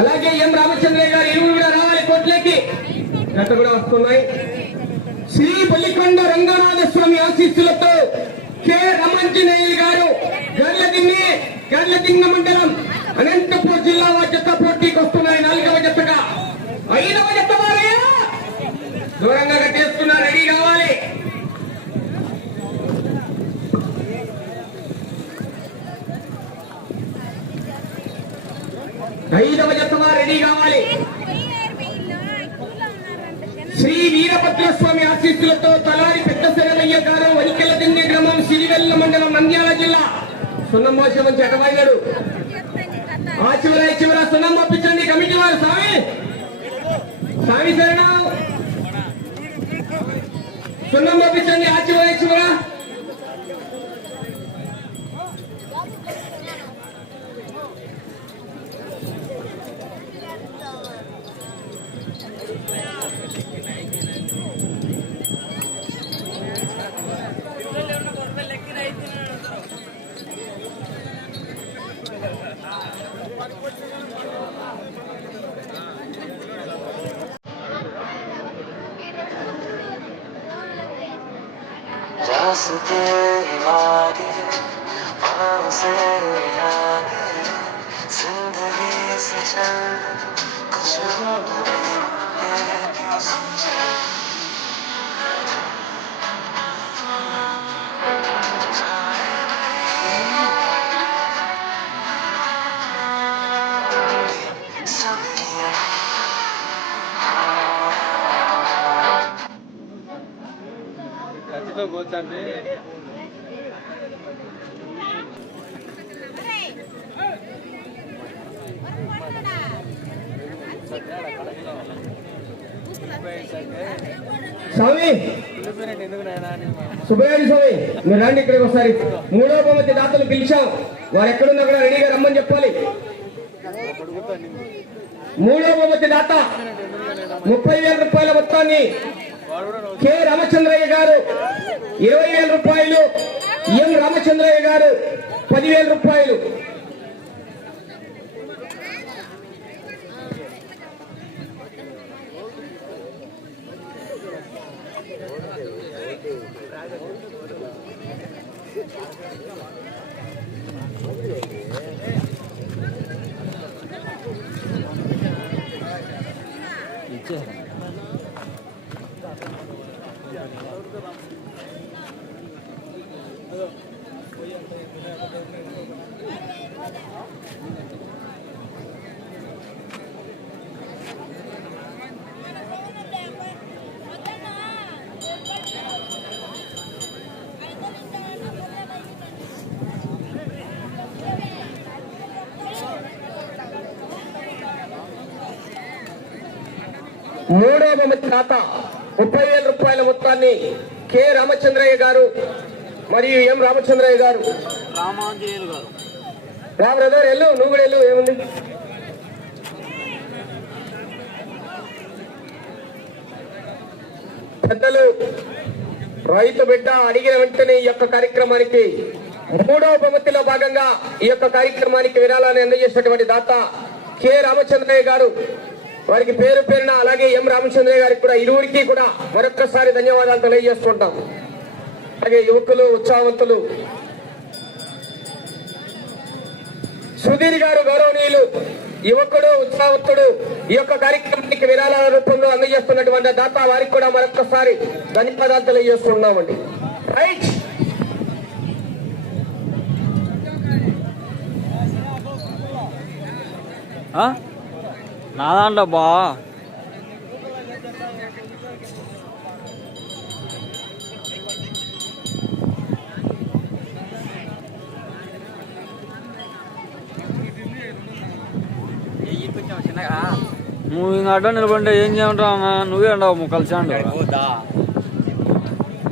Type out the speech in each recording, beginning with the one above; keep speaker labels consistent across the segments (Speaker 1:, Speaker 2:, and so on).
Speaker 1: అలాగే ఎం రామచంద్రయ్య గారు ఇరువురు కూడా రావాలి కోట్లకి గత కూడా వస్తున్నాయి. శ్రీ బలికొండ రంగనాథ స్వామి ఆశీస్సులతో కె రమంజనేయులు గారు గర్లదిన్ని గర్లదింగ మండలం అనంతపూర్ జిల్లా జత పోటీకి వస్తున్నాయి. నాలుగవ జతగా. ఐదవ జత దూరంగా కట్టేస్తున్నారు రెడీ కావాలి. ఐదవ జత వారు రెడీ కావాలి. శ్రీ వీరభద్ర స్వామి ఆశీస్సులతో తలారి పెద్ద శరణయ్య గారు వలికెల దిండి గ్రామం సిరివెల్ల మండలం నంద్యాల జిల్లా. సున్నం మోసం నుంచి అటవాయినాడు ఆ చివర చివర సున్నం పంపించండి కమిటీ వారు. స్వామి! స్వామి శరణం! సున్నం పంపించండి ఆ చివర చివర. స్వామి! సుబ్బయ్య స్వామి! మీరు రండి ఇక్కడికి ఒకసారి. మూడో బహుమతి దాతలు పిలిచాం. వారు ఎక్కడున్నా కూడా రెడీగా రమ్మని చెప్పాలి. మూడో బహుమతి దాత ముప్పై వేల రూపాయల మొత్తాన్ని కె. రామచంద్రయ్య గారు ఇరవై వేల రూపాయలు ఎం రామచంద్రయ్య గారు పదివేల రూపాయలు. మూడో బహుమతి దాత ముప్పై వేల రూపాయల మొత్తాన్ని కె రామచంద్రయ్య గారు మరియు ఎం రామచంద్రయ్య గారు. రా బ్రదర్ వెళ్ళు నువ్వు కూడా వెళ్ళు ఏముంది? పెద్దలు రైతు బిడ్డ అడిగిన వెంటనే ఈ యొక్క కార్యక్రమానికి మూడవ బహుమతిలో భాగంగా ఈ యొక్క కార్యక్రమానికి విరాళాన్ని అందజేసినటువంటి దాత కె రామచంద్రయ్య గారు. వారికి పేరు పేరున అలాగే ఎం రామచంద్రయ్య గారికి కూడా ఇరువురికి కూడా మరొక్కసారి ధన్యవాదాలు తెలియజేస్తుంటాం. అలాగే యువకులు ఉత్సాహవంతులు. సుధీర్ గారు గౌరవనీయులు యువకుడు ఉత్సాహవంతుడు ఈ యొక్క కార్యక్రమానికి విరాళాల రూపంలో అందజేస్తున్నటువంటి దాత వారికి కూడా మరొకసారి ధన్యవాదాలు తెలియజేస్తున్నామండి. రైట్.
Speaker 2: ఆ? నా దాంట్లో బా నువ్వు ఇంకా అడ్డ నిలబడి ఏం చేయమంటావు అన్న నువ్వే ఉండవు కలిసాండు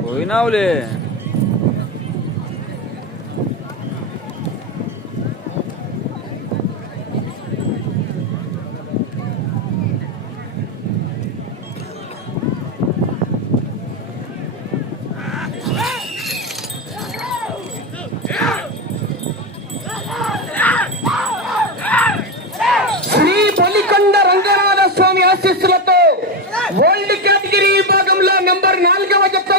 Speaker 2: పోయినావులే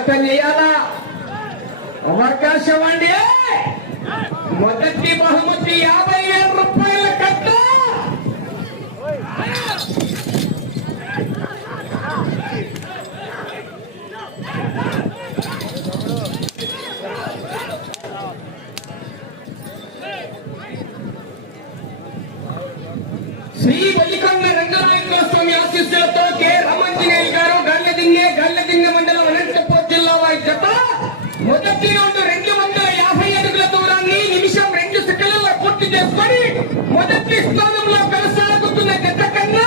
Speaker 1: పోరాటం చేయాలా? అవకాశం అండి. మొదటి బహుమతి యాభై వేల రూపాయల కట్ట. శ్రీ వల్లికొండ రంగనాయకుల మొదటి రౌండ్ రెండు వందల యాభై అడుగుల దూరాన్ని నిమిషం రెండు సెకండ్లలో పూర్తి చేసుకొని మొదటి స్థానంలో కొనసాగుతున్న జత కన్నా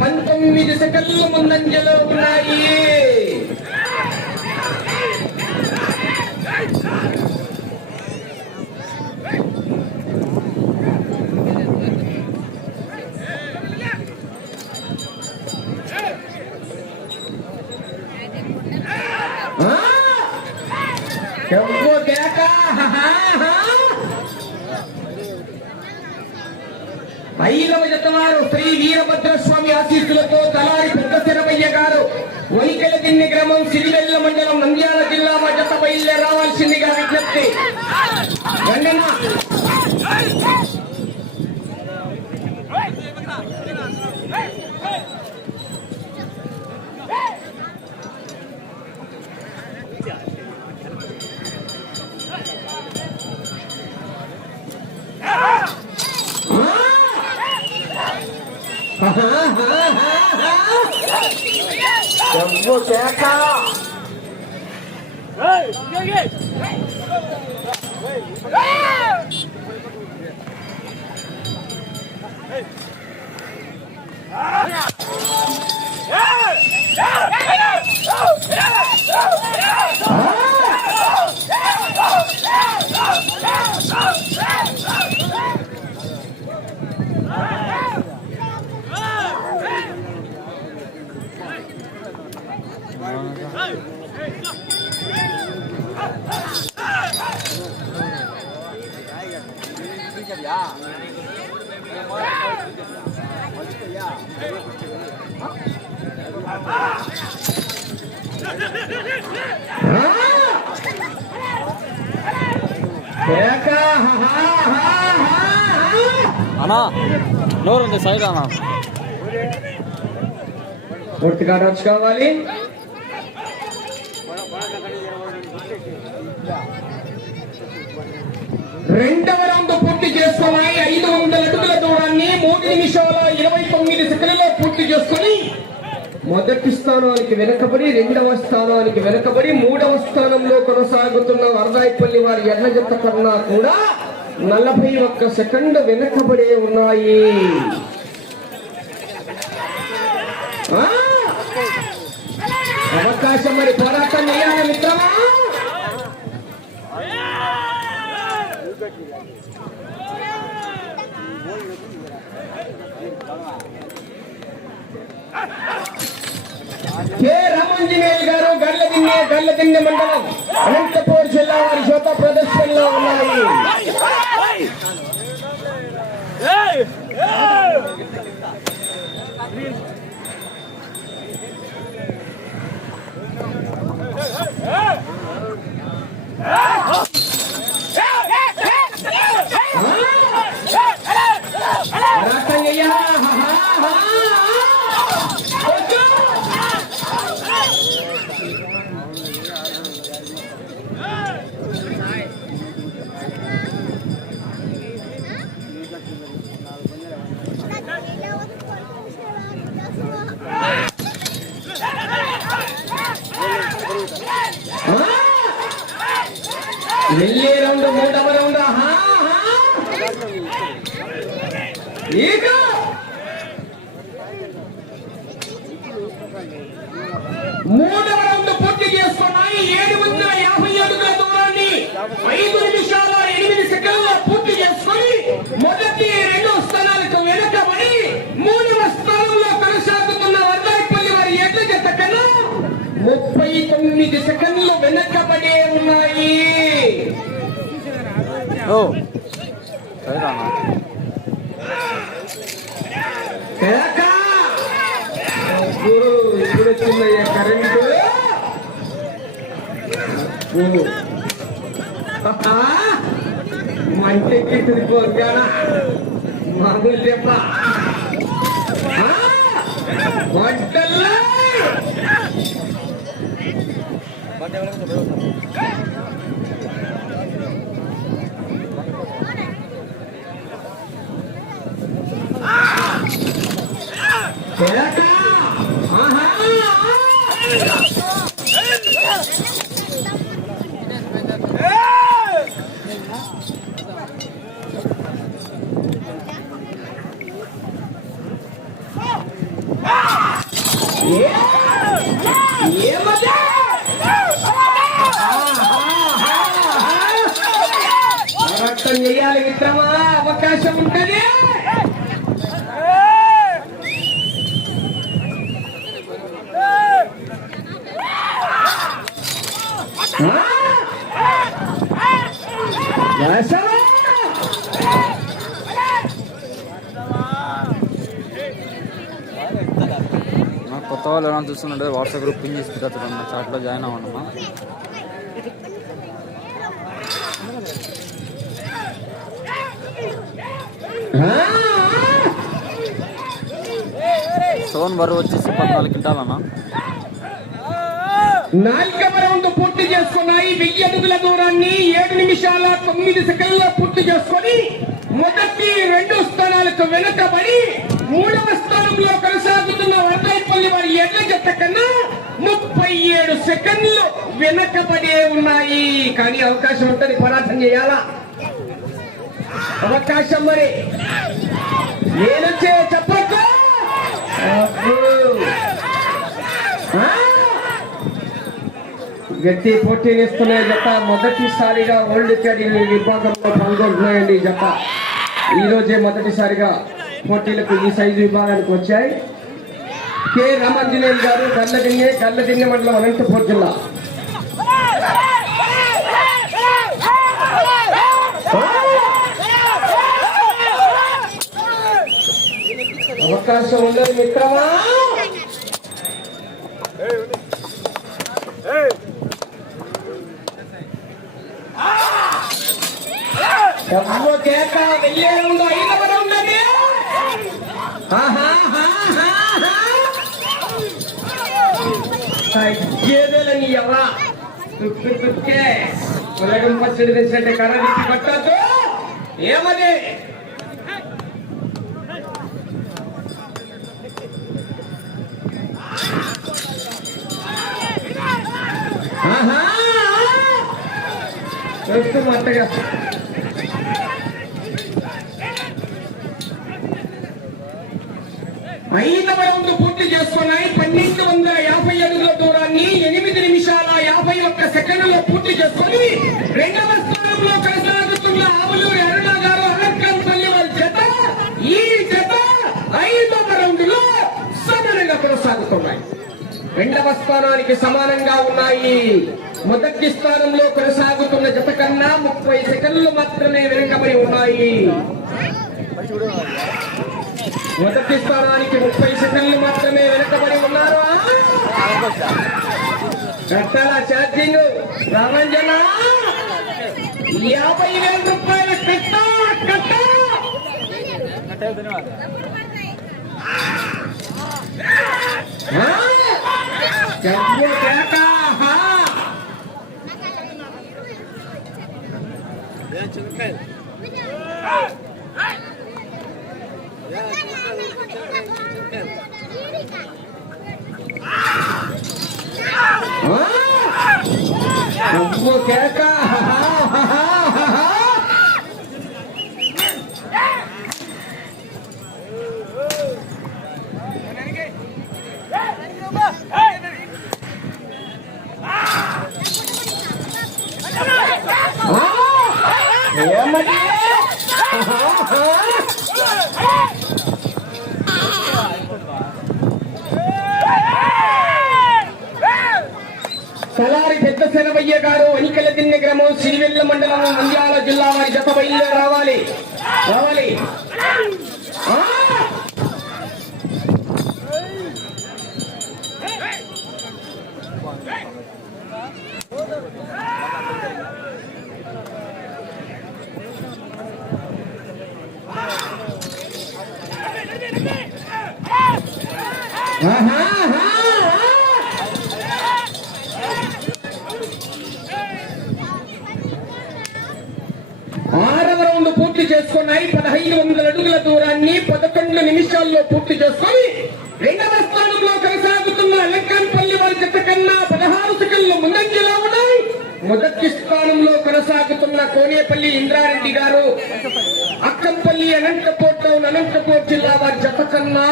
Speaker 1: పంతొమ్మిది సెకండ్ల ముందంజలో ఉన్నాయి. ఐదవ జతవారు శ్రీ వీరభద్రస్వామి ఆశీస్సులతో తలారి పెద్ద శరవయ్య గారు వైకల దిన్ని గ్రామం సిరివెల్ల మండలం నంద్యాల జిల్లా మా జత బయలుదేరి రావాల్సిందిగా విజ్ఞప్తి. రంగన్న ఎవ్వో కేక కేక
Speaker 2: అన్నా నోరు ఉంది సైడ్ అన్నా.
Speaker 1: పూర్తిగా రచ్ కావాలి. రెండవ రౌండ్ పూర్తి చేసుకున్నాయి ఐదు వందల అడుగుల దూరాన్ని మూడు నిమిషాల ఇరవై తొమ్మిది సెకండ్లలో పూర్తి చేసుకుని మొదటి స్థానానికి వెనకబడి రెండవ స్థానానికి వెనకబడి మూడవ స్థానంలో కొనసాగుతున్న వరదాయిపల్లి వారి ఎర్ర జత కన్నా కూడా నలభై ఒక్క సెకండ్ వెనకబడే ఉన్నాయి ఆ! అవకాశం మరి పోరాటం చేయాలి మిత్రమా కె రామాంజనేయులు గారు గల్లదిన్నె గల్లదిన్నె మండలం. అనంతపూర్ జిల్లా వారి శోభ ప్రదర్శనలో ఉన్నాయి. పోరాటం చేయాలా హా, హా, హా. వద్దు. వెళ్ళే రౌండ్ మూడవ రౌండ్ ఆహా, ఆహా. ఇక మూడవ రౌండ్ పూర్తి చేసుకున్నాయి ఏడు వందల యాభై అడుగుల దూరాన్ని ఐదు నిమిషాల ఎనిమిది సెకండ్ల పూర్తి చేసుకొని మొదటి రెండో స్థానాలకు వెనకబడి మూడవ స్థానంలో కొనసాగుతున్న వర్దాయిపల్లి వారి ఎడ్ల జత కన్నా ముప్పై తొమ్మిది సెకండ్లు వెనకబడే ఉన్నాయి
Speaker 2: ఓ. సైడ్
Speaker 1: ఇప్పుడు వచ్చిందయ్యా కరెంటు. అబ్బో. ఆహా! మంటెక్కి తిరిగిపోగానా మామూలు దెబ్బ వంటల్లో కేక! ఆహా! ఏ- ఏమది? పోరాటం చేయాలి మిత్రమా అవకాశం ఉంటది వేసవా?
Speaker 2: నా చూస్తున్నట్టు వాట్సాప్ గ్రూప్ పింగ్ చేసి పెట్టచ్చు నా చాట్లో జాయిన్ అవ్వడమ్మా
Speaker 1: ఆ!
Speaker 2: సోన్ బరువు వచ్చేసి పద్నాలుగు కింటాలన్నా
Speaker 1: నాలుగవ రౌండ్ పూర్తి చేసుకున్నాయి వెయ్యి అడుగుల దూరాన్ని ఏడు నిమిషాల తొమ్మిది సెకండ్ల పూర్తి చేసుకొని మొదటి రెండు స్థానాలకు వెనుకబడి మూడవ స్థానంలో కొనసాగుతున్న వరదాయిపల్లి వారి ఎడ్ల జత కన్నా ముప్పై ఏడు సెకండ్లు వెనకబడే ఉన్నాయి. కానీ అవకాశం ఉంటుంది పోరాటం చేయాలా? అవకాశం మరి. నేనొచ్చే చెప్పొద్దు వ్యక్తి ఆ! గట్టి పోటీనిస్తున్న జత మొదటిసారిగా వరల్డ్ క్యాడీ విభాగంలో పాల్గొంటున్నాయండి ఈ జత. ఈ మొదటిసారిగా పోటీలకు ఈ సైజు విభాగానికి వచ్చాయి. కె. రామాంజనేయులు గారు గల్లదిన్నె గల్లదిన్నె మండలం అనంతపూర్ జిల్లా. అవకాశం ఉండదు మిత్రమా? డబ్బు కేక వెయ్యే ఉందో గేదెలని ఎవరా తుక్కు తుక్కే ఉలగం పచ్చడి తెచ్చినట్టే కర్ర తిప్పి కొట్టద్దు ఏమది మట్టగా ఐదవ రౌండ్ పూర్తి చేసుకున్నాయి. పన్నెండు వందల స్థానాన్ని ఎనిమిది నిమిషాల యాభై ఒక్క సెకండ్లో పూర్తి చేసుకొని రెండవ స్థానంలో కొనసాగుతున్న ఆవులూరి అరుణ గారు అలంకరణ తల్లి వారి జత ఈ జత ఐదవ రౌండ్లో సమానంగా కొనసాగుతున్నాయి. రెండవ స్థానానికి సమానంగా ఉన్నాయి. మొదటి స్థానంలో కొనసాగుతున్న జత కన్నా ముప్పై సెకండ్లు మాత్రమే వెనుకబడి ఉన్నాయి. మొదటి స్థానానికి ముప్పై సెకండ్లు మాత్రమే వెనకబడి ఉన్నారు. కట్టాల ఛార్జింగ్ రామంజన. యాభై వేల రూపాయల కట్ట కట్ట! ఆ? Muqueca గారు ఎన్నికల దిన్నె గ్రామం సిరివెల్ల మండలం ముంద్యాల జిల్లా వారి జత బయలుదేరి రావాలి. రావాలి. Uh-huh. పూర్తి చేసుకున్నాయి పదహైదు వందల అడుగుల దూరాన్ని పదకొండు నిమిషాల్లో పూర్తి చేసుకొని రెండవ స్థానంలో కొనసాగుతున్న అలంకాన్పల్లి వారి జత కన్నా పదహారు సెకండ్లు ముందంజలో ఉన్నాయి. మొదటి స్థానంలో కొనసాగుతున్న కోనేపల్లి ఇంద్రారెడ్డి గారు అక్కంపల్లి అనంతపూర్ టౌన్ అనంతపూర్ జిల్లా వారి జత కన్నా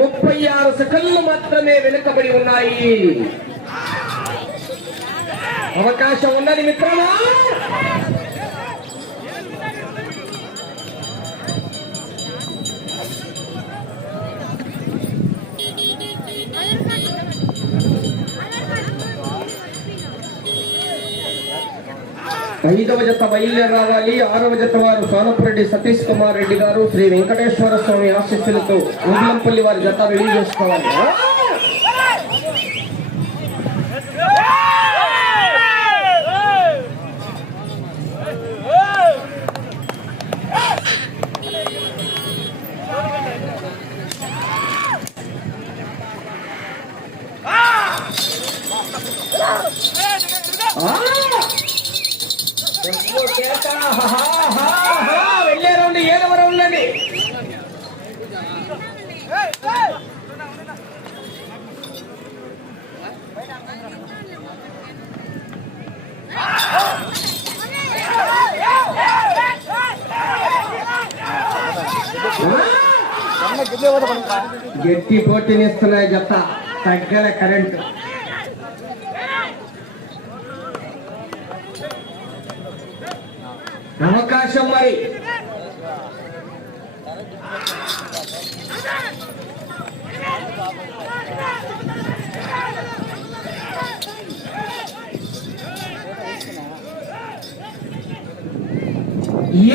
Speaker 1: ముప్పై ఆరు సెకండ్లు మాత్రమే వెనుకబడి ఉన్నాయి. అవకాశం ఉన్నది మిత్రమా? ఐదవ జత బయలుదేరి రావాలి ఆరవ జత వారు సోనపురెడ్డి సతీష్ కుమార్ రెడ్డి గారు. శ్రీ వెంకటేశ్వర స్వామి ఆశీస్సులతో ఉద్లంపల్లి వారి జత రిలీజ్ చేసుకోవాలి ఆ! ఎప్పుడు కేక, హా, హా, హా, వెళ్ళే రౌండ్ ఏడవ రౌండ్ అండి గట్టి పోటీనిస్తున్నాయి జత. తగ్గల కరెంటు. అవకాశం మరి.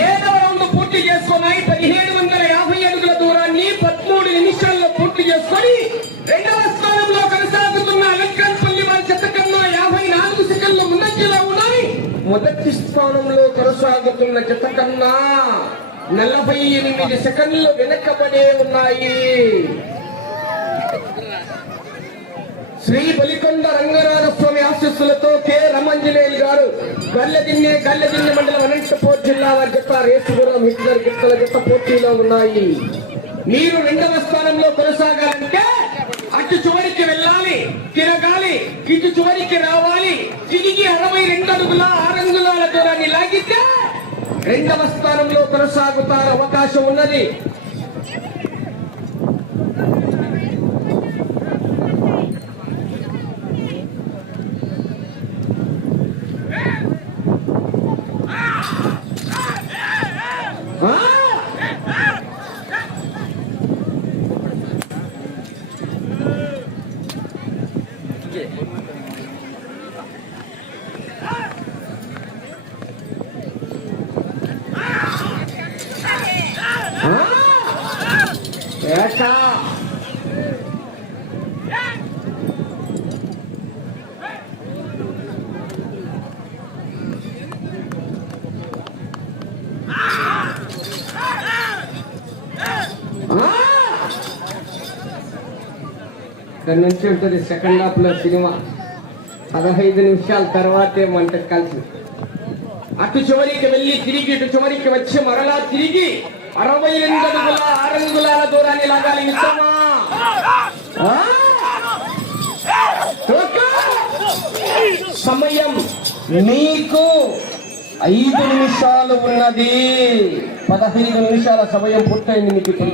Speaker 1: ఏడవ రౌండ్ పూర్తి చేసుకున్నాయి. పదిహేడు వందల మొదటి స్థానంలో కొనసాగుతున్న జత కన్నా నలభై ఎనిమిది సెకండ్లు వెనకబడే ఉన్నాయి. శ్రీ బలికొండ రంగనాథ స్వామి ఆశీస్సులతో కె. రమంజనేయులు గారు గల్లెదిన్నె గల్లెదిన్నె మండలం అనంతపూర్ జిల్లా వారి జత రేసుగురం ఇద్దరు గిత్తల జత పోటీలో ఉన్నాయి. మీరు రెండవ స్థానంలో కొనసాగాలంటే అటు చివరికి తిరగాలి ఇటు చివరికి రావాలి. తిరిగి అరవై రెండు అడుగుల ఆరంగులాల దూరాన్ని లాగితే రెండవ స్థానంలో కొనసాగుతారు అవకాశం ఉన్నది ఆ! ఆ! ఏకా! ఆ! ఇక్కడ నుంచి ఉంటుంది సెకండ్ హాఫ్లో సినిమా. పదహైదు నిమిషాల తర్వాతే మంట కలిసి. అటు చివరికి వెళ్ళి తిరిగి ఇటు చివరికి వచ్చి మరలా తిరిగి అరవై రెండు అడుగుల ఆరంగులాల దూరాన్ని లాగాలి మిత్రమా. సమయం మీకు ఐదు నిమిషాలు ఉన్నది. పదహైదు నిమిషాల సమయం పూర్తయింది మీకు ఇప్పుడు.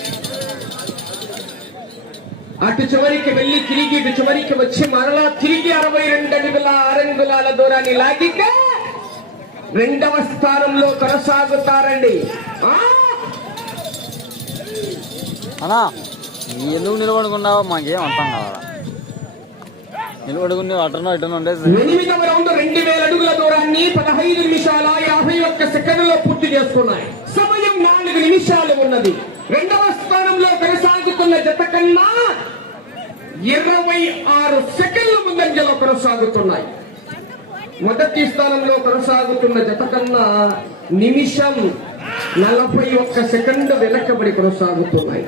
Speaker 1: అటు చివరికి వెళ్ళి తిరిగి ఇటు చివరికి వచ్చి మరలా తిరిగి అరవై రెండు అడుగుల అరంగులాల దూరాన్ని లాగితే రెండవ స్థానంలో కొనసాగుతారండి.
Speaker 2: ఎందుకు నిలబడుకున్నావో? మాకేం అర్థం కావాలా? నిలబడుకుని అటనో ఇటనో
Speaker 1: ఎనిమిదవ రౌండ్ రెండు వేల అడుగుల దూరాన్ని పదహైదు నిమిషాల యాభై ఒక్క సెకండ్లో పూర్తి చేసుకున్నాయి. సమయం నాలుగు నిమిషాలు ఉన్నది. రెండవ స్థానంలో కొనసాగుతున్న జత కన్నా ఇరవై ఆరు సెకండ్ల ముందంజలో కొనసాగుతున్నాయి. మొదటి స్థానంలో కొనసాగుతున్న జత కన్నా నిమిషం నలభై ఒక్క సెకండ్ వెనకబడి కొనసాగుతున్నాయి.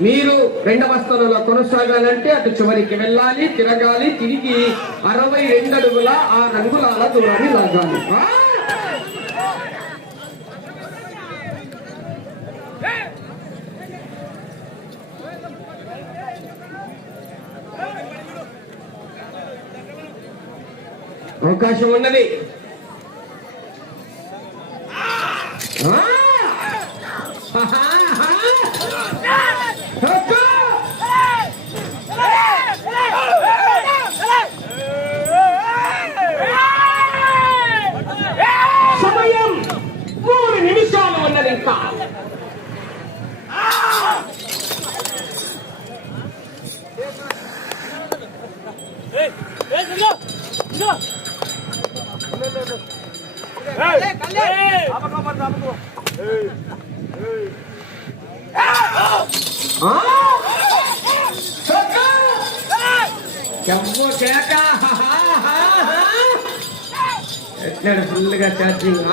Speaker 1: మీరు రెండవ స్థానంలో కొనసాగాలంటే అటు చివరికి వెళ్ళాలి తిరగాలి తిరిగి అరవై రెండు అడుగుల ఆ రంగులాల దూరాన్ని లాగాలి ఆ! అవకాశం ఉన్నది. ఆ! ఆహా! అబ్బా! సమయం మూడు నిమిషాలు ఉన్నది ఇంకా ఆ! అబ్బా! ఎట్లాడు ఫుల్గా ఛార్జింగ్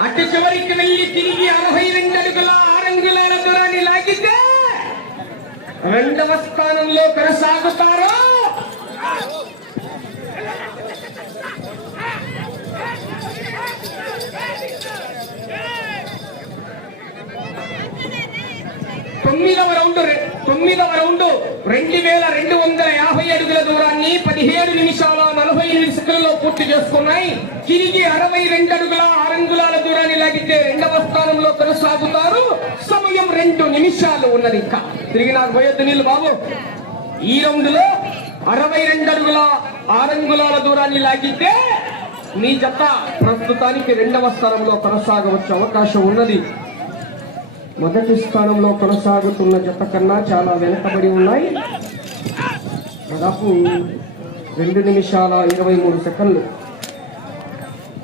Speaker 1: అటు చివరికి వెళ్ళి తిరిగి అరవై రెండు అడుగుల ఆరంగుల దూరాన్ని లాగితే రెండవ స్థానంలో కొనసాగుతారు తొమ్మిదవ రౌండ్ రె- తొమ్మిదవ రౌండ్. రెండు వేల రెండు వందల యాభై అడుగుల దూరాన్ని పదిహేడు నిమిషాల నలభై ఎనిమిది సెకండ్లో పూర్తి చేసుకున్నాయి. తిరిగి అరవై రెండు అడుగుల ఆరంగుళాల దూరాన్ని లాగితే రెండవ స్థానంలో కొనసాగుతారు. సమయం రెండు నిమిషాలు ఉన్నది ఇంకా. తిరిగి నాకు పోయొద్దు నీళ్ళు బాబు. ఈ రౌండ్లో అరవై రెండు అడుగుల ఆరంగుళాల దూరాన్ని లాగితే మీ జత ప్రస్తుతానికి రెండవ స్థానంలో కొనసాగవచ్చు. అవకాశం ఉన్నది. మొదటి స్థానంలో కొనసాగుతున్న జత కన్నా చాలా వెనుకబడి ఉన్నాయి. దాదాపు రెండు నిమిషాల ఇరవై మూడు సెకండ్లు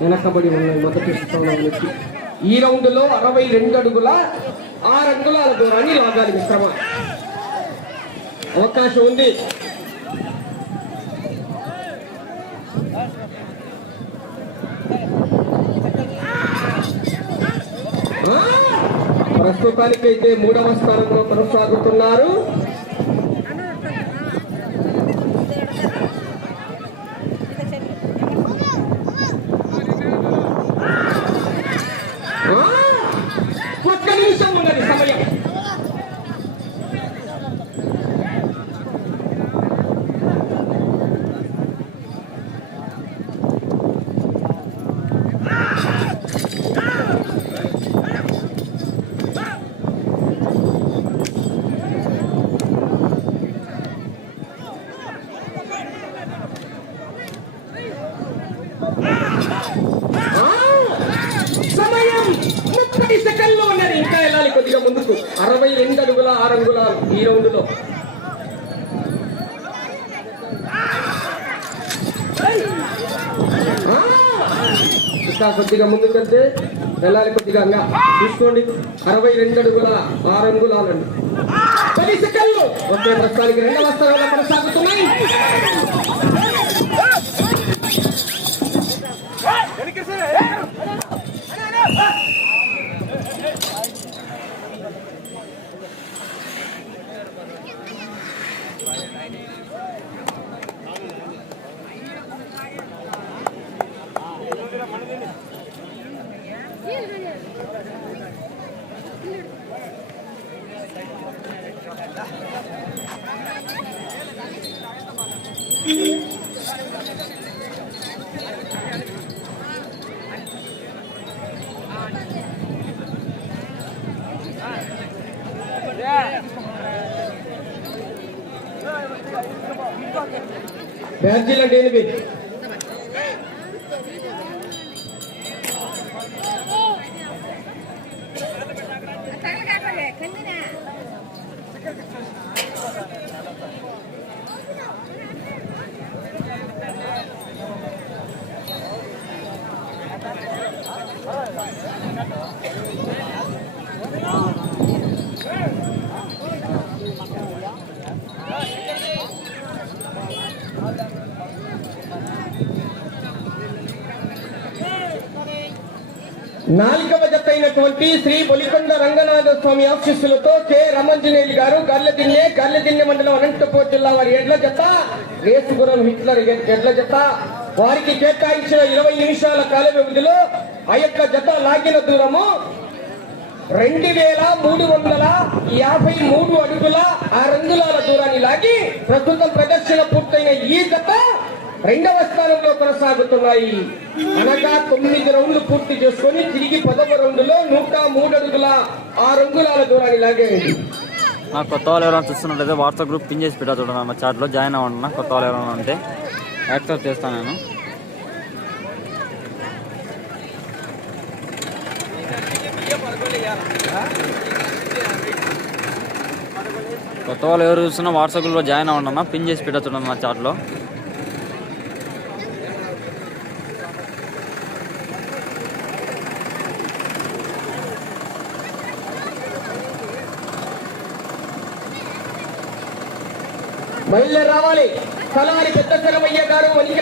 Speaker 1: వెనకబడి ఉన్నాయి మొదటి స్థానంలోకి ఈ రౌండ్లో అరవై రెండు అడుగుల ఆరు అంగుళాల దూరాన్ని లాగాలి మిత్రమా. అవకాశం ఉంది ఆ! ప్రస్తుతానికైతే మూడవ స్థానంలో కొనసాగుతున్నారు. ఒక్క నిమిషం ఉన్నది సమయం ఆ! సమయం ముప్పై సెకండ్లు ఉన్నది ఇంకా వెళ్ళాలి కొద్దిగా ముందుకు అరవై రెండు అడుగుల ఆరు అంగుళాలు ఈ రౌండ్లో ఆ! ఇంకా కొద్దిగా ముందుకు వెళ్తే వెళ్ళాలి కొద్దిగా ఇంకా చూసుకోండి అరవై రెండు అడుగుల ఆరు అంగుళాలండి. పది సెకండ్లు. ఒకే ప్రస్తుతానికి రెండవ స్థానంలో కొనసాగుతున్నాయి. బ్యాడ్జీలు అంటే ఏంటి నాలుగవ జతైనటువంటి శ్రీ బొలికొండ రంగనాథ స్వామి ఆశీస్సులతో కె. రమంజనేయులు గారు గర్లదిన్నె గల్లదిన్నె మండలం అనంతపూర్ జిల్లా వారి ఎడ్ల జత రేసుగురం హిట్లర్ ఎడ్ల జత. వారికి కేటాయించిన ఇరవై నిమిషాల కాల వ్యవధిలో ఆ యొక్క జత లాగిన దూరము రెండు వేల మూడు వందల యాభై మూడు అడుగుల ఆ రంగులాల దూరాన్ని లాగి ప్రస్తుతం ప్రదర్శన పూర్తయిన ఈ జత రెండవ స్థానంలో కొనసాగుతున్నాయి. అనగా తొమ్మిది రౌండ్లు పూర్తి చేసుకుని తిరిగి పదవ రౌండ్లో నూట మూడు అడుగుల ఆ రంగులాల దూరాన్ని లాగేయండి.
Speaker 2: నా కొత్త వాళ్ళు ఎవరైనా చూస్తున్నట్లయితే వాట్సాప్ గ్రూప్ పిన్ చేసి పెట్టా చూడండి. నా చాట్లో జాయిన్ అవ్వండి నా కొత్త వాళ్ళు ఎవరైనా ఉంటే యాక్సెప్ట్ చేస్తాను నేను. కొత్త వాళ్ళు ఎవరు చూస్తున్నా వాట్సాప్ గ్రూప్లో జాయిన్ అవ్వండి అన్న. పిన్ చేసి పెట్టా చూడండి నా చాట్లో
Speaker 1: బయలుదేరి రావాలి. స్థలాన్ని పెద్ద శరమయ్య గారు మంచి